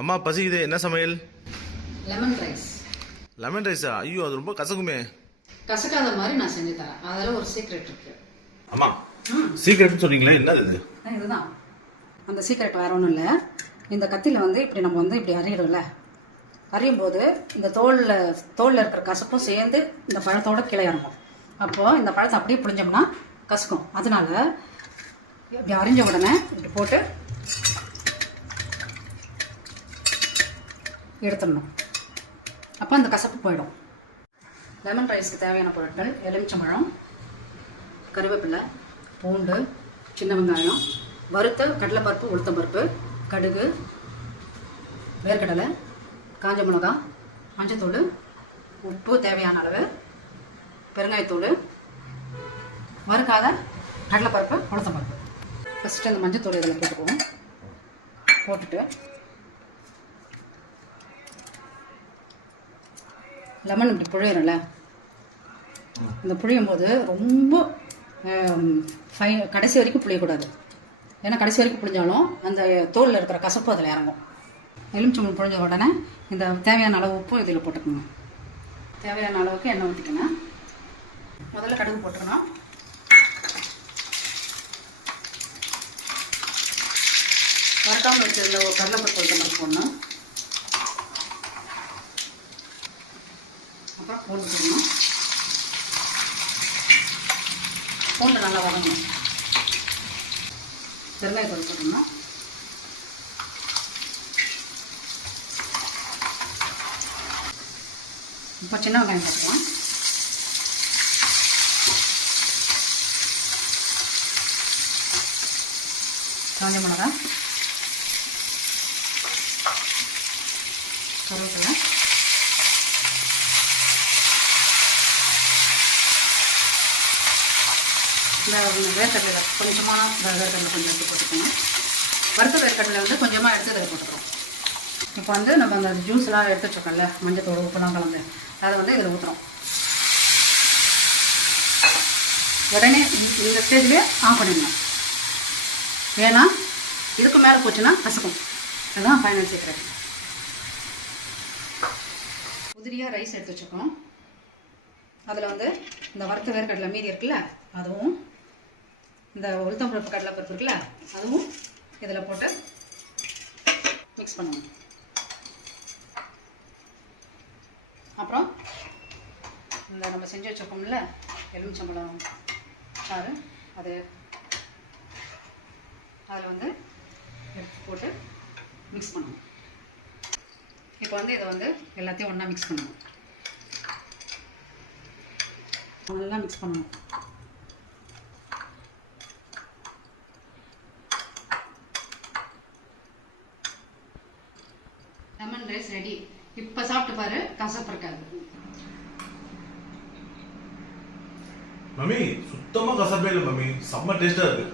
அம்மா பசிக்குது, என்ன சமையல்? Lemon rice. லெமன் ரைஸா? ஐயோ, அது ரொம்ப கசக்குமே. கசக்காத மாதிரி நான் செஞ்சு தரேன். அதில் ஒரு சீக்ரெட் இருக்கு. அம்மா, சீக்ரெட்னு சொன்னீங்களே, என்னது இது? இதுதான் அந்த சீக்ரெட். வேற ஒன்றும் இல்லை. இந்த கத்தியில் வந்து இப்படி நம்ம வந்து இப்படி அறியிடும்ல, அறியும் போது இந்த தோலில் இருக்கிற கசப்பும் சேர்ந்து இந்த பழத்தோட கீழே இறங்கும். அப்போது இந்த பழத்தை அப்படியே புழிஞ்சோம்னா கசக்கும். அதனால இப்படி அரிஞ்ச உடனே இப்படி போட்டு எடுத்துடணும். அப்போ அந்த கசப்பு போயிடும். லெமன் ரைஸ்க்கு தேவையான பொருட்கள்: எலுமிச்சம்பழம், கருவேப்பிலை, பூண்டு, சின்ன வெங்காயம், வறுத்த கடலைப்பருப்பு, உளுத்தம்பருப்பு, கடுகு, வேர்க்கடலை, காஞ்ச மிளகா, மஞ்சத்தூள், உப்பு தேவையான அளவு, பெருங்காயத்தூள், வறுக்காத கடலைப்பருப்பு, உளுத்தம்பருப்பு. ஃபஸ்ட்டு அந்த மஞ்சத்தூள் இதில் போட்டுக்குவோம். போட்டுட்டு லெமன் இப்படி புழியிறோம்ல, இந்த புழியும் போது ரொம்ப கடைசி வரைக்கும் புளியக்கூடாது. ஏன்னா கடைசி வரைக்கும் புழிஞ்சாலும் அந்த தோலில் இருக்கிற கசப்பு அதில் இறங்கும். எலுமிச்சம்பழம் புழிஞ்ச உடனே இந்த தேவையான அளவு உப்பு இதில் போட்டுக்கணும். தேவையான அளவுக்கு எண்ணெய் ஊற்றிக்கணும். முதல்ல கடுகு போட்டுக்கணும். வறுக்காமல் வச்சிருந்த ஒரு கடலைப்பருப்பு உளுத்தம்பருப்பு போடணும். அப்புறம் பூண்டு போடணும். பூண்டு நல்லா வதங்கணும். பெருங்காயத்தூள் போடணும். இப்போ சின்ன வெங்காயம் போட்டுக்கலாம். காஞ்ச மிளகாய், கருவேப்பிலை, இந்த வேர்க்கடலை கொஞ்சமாக வேர்க்கடலை கொஞ்சம் எடுத்து போட்டுக்கணும். வறுத்த வேர்க்கடலை வந்து கொஞ்சமாக எடுத்து இதில் போட்டுக்கிறோம். இப்போ வந்து நம்ம அந்த ஜூஸ்லாம் எடுத்து வச்சுருக்கோம்ல, மஞ்சத்தூள் உப்புலாம் கலந்து, அதை வந்து இதில் ஊற்றுறோம். உடனே இந்த ஸ்டேஜ்லேயே ஆஃப் பண்ணிடணும். ஏன்னா இதுக்கு மேலே போச்சுன்னா கசக்கும். அதுதான் ஃபைனல் சீக்ரெட். உதிரியாக ரைஸ் எடுத்து வச்சுருக்கோம். அதில் வந்து இந்த வறுத்த வேர்க்கடலை மீதி இருக்குல்ல, அதுவும் இந்த உளுத்தம்பருப்பு கடலைப்பருப்பு இருக்குல்ல, அதுவும் இதில் போட்டு மிக்ஸ் பண்ணணும். அப்புறம் இந்த நம்ம செஞ்சு வச்சுருக்கோம்ல எலுமிச்சம்பழம் சாறு, அது அதில் வந்து எடுத்து போட்டு மிக்ஸ் பண்ணணும். இப்போ வந்து இதை வந்து எல்லாத்தையும் ஒன்றா மிக்ஸ் பண்ணணும். நல்லா மிக்ஸ் பண்ணணும். Lemon rice ready. இப்போ சாப்பிட்டு பாரு, கசப்பு இருக்காது. மம்மி, சுத்தமா கசப்பே இல்லை மம்மி, செம்ம டேஸ்டா இருக்கு.